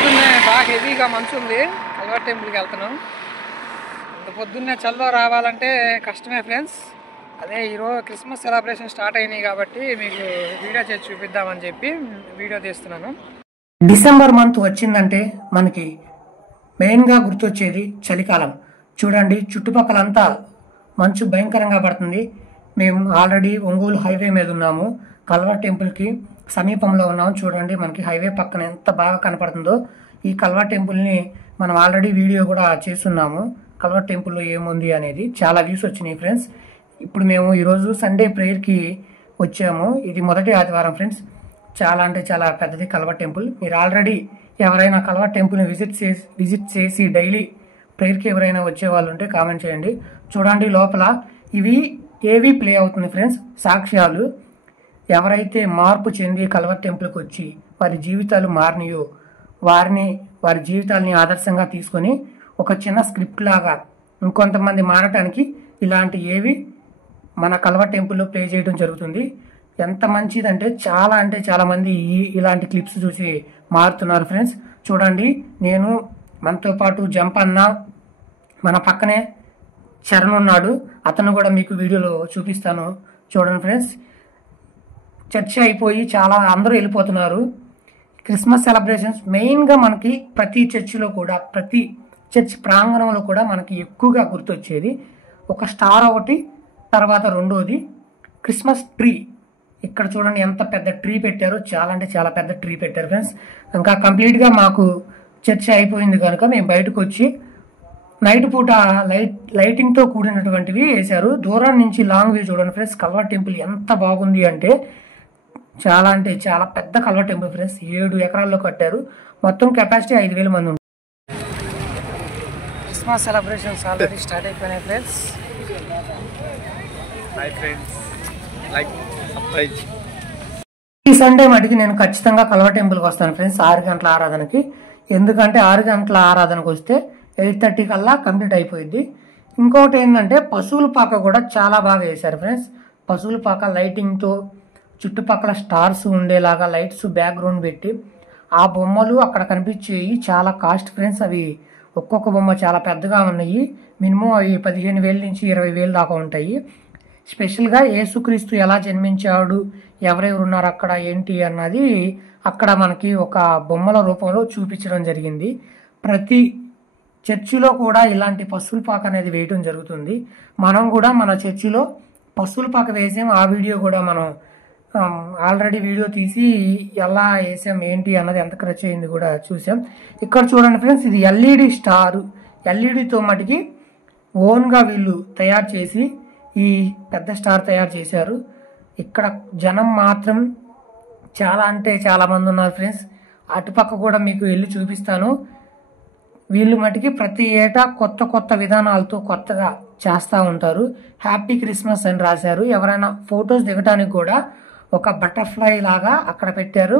పొద్దున్నే బాగా హెవీగా మంచు ఉంది. కల్వర్ టెంపుల్కి వెళ్తున్నాం. అంత పొద్దున్నే చల్లో రావాలంటే కష్టమే ఫ్రెండ్స్. అదే ఈరోజు క్రిస్మస్ సెలబ్రేషన్ స్టార్ట్ అయినాయి కాబట్టి మీకు వీడియో చేసి చూపిద్దామని చెప్పి వీడియో తీస్తున్నాను. డిసెంబర్ మంత్ వచ్చిందంటే మనకి మెయిన్గా గుర్తొచ్చేది చలికాలం. చూడండి, చుట్టుపక్కలంతా మంచు భయంకరంగా పడుతుంది. మేము ఆల్రెడీ ఒంగోలు హైవే మీద ఉన్నాము. కల్వర్ టెంపుల్కి సమీపంలో ఉన్నాము. చూడండి, మనకి హైవే పక్కన ఎంత బాగా కనపడుతుందో. ఈ కల్వర్ టెంపుల్ని మనం ఆల్రెడీ వీడియో కూడా చేస్తున్నాము. కల్వర్ టెంపుల్లో ఏముంది అనేది చాలా వ్యూస్ వచ్చినాయి ఫ్రెండ్స్. ఇప్పుడు మేము ఈరోజు సండే ప్రేయర్కి వచ్చాము. ఇది మొదటి ఆదివారం ఫ్రెండ్స్. చాలా అంటే చాలా పెద్దది కల్వర్ టెంపుల్. మీరు ఆల్రెడీ ఎవరైనా కల్వర్ టెంపుల్ని విజిట్ చేసి డైలీ ప్రేయర్కి ఎవరైనా వచ్చే వాళ్ళు ఉంటే కామెంట్ చేయండి. చూడండి, లోపల ఇవి ఏవి ప్లే అవుతుంది ఫ్రెండ్స్, సాక్ష్యాలు. ఎవరైతే మార్పు చెంది కల్వర్ టెంపుల్కి వచ్చి వారి జీవితాలు మారినాయో వారి జీవితాలని ఆదర్శంగా తీసుకొని ఒక చిన్న స్క్రిప్ట్ లాగా ఇంకొంతమంది మారటానికి ఇలాంటి ఏవి మన కల్వర్ టెంపుల్లో ప్లే చేయడం జరుగుతుంది. ఎంత మంచిదంటే చాలా మంది ఇలాంటి క్లిప్స్ చూసి మారుతున్నారు ఫ్రెండ్స్. చూడండి, నేను మనతో పాటు జంప్ అన్న, మన పక్కనే చరణ్ ఉన్నాడు. అతను కూడా మీకు వీడియోలో చూపిస్తాను. చూడండి ఫ్రెండ్స్, చర్చ్ అయిపోయి అందరూ వెళ్ళిపోతున్నారు. క్రిస్మస్ సెలబ్రేషన్స్ మెయిన్గా మనకి ప్రతి చర్చిలో కూడా, ప్రతి చర్చ్ ప్రాంగణంలో కూడా మనకి ఎక్కువగా గుర్తొచ్చేది ఒక స్టార్ ఒకటి, తర్వాత రెండోది క్రిస్మస్ ట్రీ. ఇక్కడ చూడండి ఎంత పెద్ద ట్రీ పెట్టారు. చాలా అంటే చాలా పెద్ద ట్రీ పెట్టారు ఫ్రెండ్స్. ఇంకా కంప్లీట్గా మాకు చర్చ్ అయిపోయింది కనుక మేము బయటకు వచ్చి నైట్ పూట లైటింగ్తో కూడినటువంటివి వేశారు. దూరం నుంచి లాంగ్ వ్యూ చూడండి ఫ్రెండ్స్. కల్వర్ టెంపుల్ ఎంత బాగుంది అంటే చాలా పెద్ద కల్వర్ టెంపుల్ ఫ్రెండ్స్. 7 ఎకరాల్లో కట్టారు. మొత్తం కెపాసిటీ 5,000 మంది ఉంది. క్రిస్మస్ సెలబ్రేషన్స్ ఆల్రెడీ స్టార్ట్ అయిపోయినాయి ఫ్రెండ్స్. ఈ సండే మటుకి నేను ఖచ్చితంగా కల్వర్ టెంపుల్కి వస్తాను ఫ్రెండ్స్ 6 గంటల ఆరాధనకి. ఎందుకంటే 6 గంటల ఆరాధనకు వస్తే 8:30 కల్లా కంప్లీట్ అయిపోయింది. ఇంకొకటి ఏంటంటే పశువుల పాక కూడా చాలా బాగా వేశారు ఫ్రెండ్స్. పశువుల పాక లైటింగ్తో చుట్టుపక్కల స్టార్స్ ఉండేలాగా లైట్స్ బ్యాక్గ్రౌండ్ పెట్టి ఆ బొమ్మలు అక్కడ కనిపించేవి చాలా కాస్ట్ ఫ్రెండ్స్. అవి ఒక్కొక్క బొమ్మ చాలా పెద్దగా ఉన్నాయి. మినిమం అవి 15,000 నుంచి 20,000 దాకా ఉంటాయి. స్పెషల్గా యేసుక్రీస్తు ఎలా జన్మించాడు, ఎవరెవరు ఉన్నారు అక్కడ ఏంటి అన్నది అక్కడ మనకి ఒక బొమ్మల రూపంలో చూపించడం జరిగింది. ప్రతి చర్చిలో కూడా ఇలాంటి పశువుల పాక అనేది వేయడం జరుగుతుంది. మనం కూడా మన చర్చిలో పశువుల పాక వేసాం. ఆ వీడియో కూడా మనం ఆల్రెడీ వీడియో తీసి ఎలా వేసాం ఏంటి అన్నది ఎంత ఖర్చు అయింది కూడా చూసాం. ఇక్కడ చూడండి ఫ్రెండ్స్, ఇది ఎల్ఈడి స్టారు. ఎల్ఈడితో మటుకి ఓన్గా వీళ్ళు తయారు చేసి ఈ పెద్ద స్టార్ తయారు చేశారు. ఇక్కడ జనం మాత్రం చాలా అంటే చాలా మంది ఉన్నారు ఫ్రెండ్స్. అటుపక్క కూడా మీకు వెళ్ళి చూపిస్తాను. వీళ్ళు మటుకి ప్రతి ఏటా కొత్త విధానాలతో కొత్తగా చేస్తూ ఉంటారు. హ్యాపీ క్రిస్మస్ అని రాశారు. ఎవరైనా ఫొటోస్ దిగటానికి కూడా ఒక బటర్ఫ్లై లాగా అక్కడ పెట్టారు.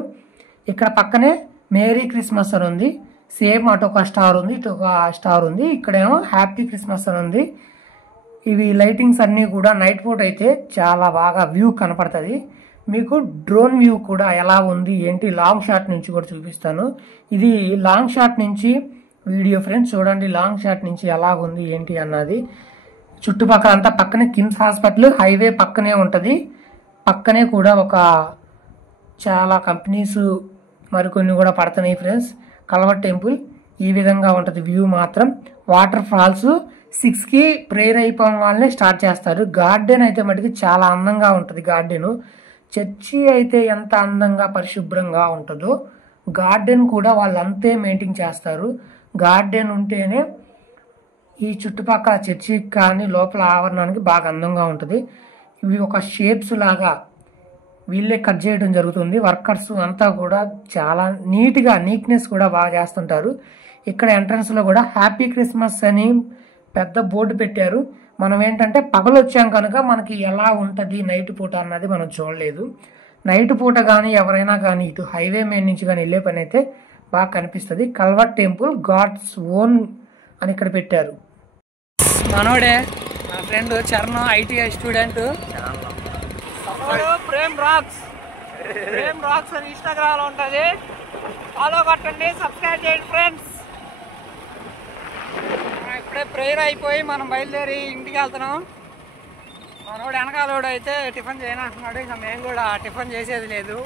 ఇక్కడ పక్కనే మేరీ క్రిస్మస్ అని ఉంది. సేమ్ అటు ఒక స్టార్ ఉంది, ఇటు ఒక స్టార్ ఉంది. ఇక్కడేమో హ్యాపీ క్రిస్మస్ అని ఉంది. ఇవి లైటింగ్స్ అన్నీ కూడా నైట్ పూట అయితే చాలా బాగా వ్యూ కనపడుతుంది. మీకు డ్రోన్ వ్యూ కూడా ఎలా ఉంది ఏంటి లాంగ్ షాట్ నుంచి కూడా చూపిస్తాను. ఇది లాంగ్ షాట్ నుంచి వీడియో ఫ్రెండ్స్. చూడండి లాంగ్ షాట్ నుంచి ఎలా ఉంది ఏంటి అన్నది. చుట్టుపక్కల అంతా పక్కనే కిమ్స్ హాస్పిటల్ హైవే పక్కనే ఉంటుంది. పక్కనే కూడా ఒక చాలా కంపెనీస్ మరికొన్ని కూడా పడుతున్నాయి ఫ్రెండ్స్. కల్వర్ టెంపుల్ ఈ విధంగా ఉంటుంది వ్యూ మాత్రం. వాటర్ ఫాల్స్ 6కి ప్రేయర్ అయిపోగానే స్టార్ట్ చేస్తారు. గార్డెన్ అయితే మటుకు చాలా అందంగా ఉంటుంది. గార్డెను చర్చి అయితే ఎంత అందంగా పరిశుభ్రంగా ఉంటుందో గార్డెన్ కూడా వాళ్ళు అంతే మెయింటైన్ చేస్తారు. గార్డెన్ ఉంటేనే ఈ చుట్టుపక్కల చర్చికి కానీ లోపల ఆవరణానికి బాగా అందంగా ఉంటుంది. ఇవి ఒక షేప్స్ లాగా వీళ్ళే కట్ చేయడం జరుగుతుంది. వర్కర్స్ అంతా కూడా చాలా నీట్నెస్ కూడా బాగా చేస్తుంటారు. ఇక్కడ ఎంట్రన్స్లో కూడా హ్యాపీ క్రిస్మస్ అని పెద్ద బోర్డు పెట్టారు. మనం ఏంటంటే పగలు వచ్చాం కనుక మనకి ఎలా ఉంటుంది నైట్ పూట అన్నది మనం చూడలేదు. నైట్ పూట కానీ ఎవరైనా కానీ ఇటు హైవే మీద నుంచి కానీ వెళ్ళే పని అయితే బాగా కనిపిస్తుంది. కల్వర్ టెంపుల్ గాడ్స్ ఓన్ అని ఇక్కడ పెట్టారు. మనోడే నా friend Charan, ITI student. Prem rocks Prem rocks అని ఇన్స్టాగ్రామ్ లో ఉంటుంది, ఫాలో కొట్టండి, సబ్స్క్రైబ్ చేయండి ఫ్రెండ్స్. ఇప్పుడే ప్రేయర్ అయిపోయి మనం బయలుదేరి ఇంటికి వెళ్తున్నాం. మనోడు వెనకాలోడు అయితే టిఫిన్ చేయనంటున్నాడు, ఇంకా మేము కూడా టిఫిన్ చేసేది లేదు.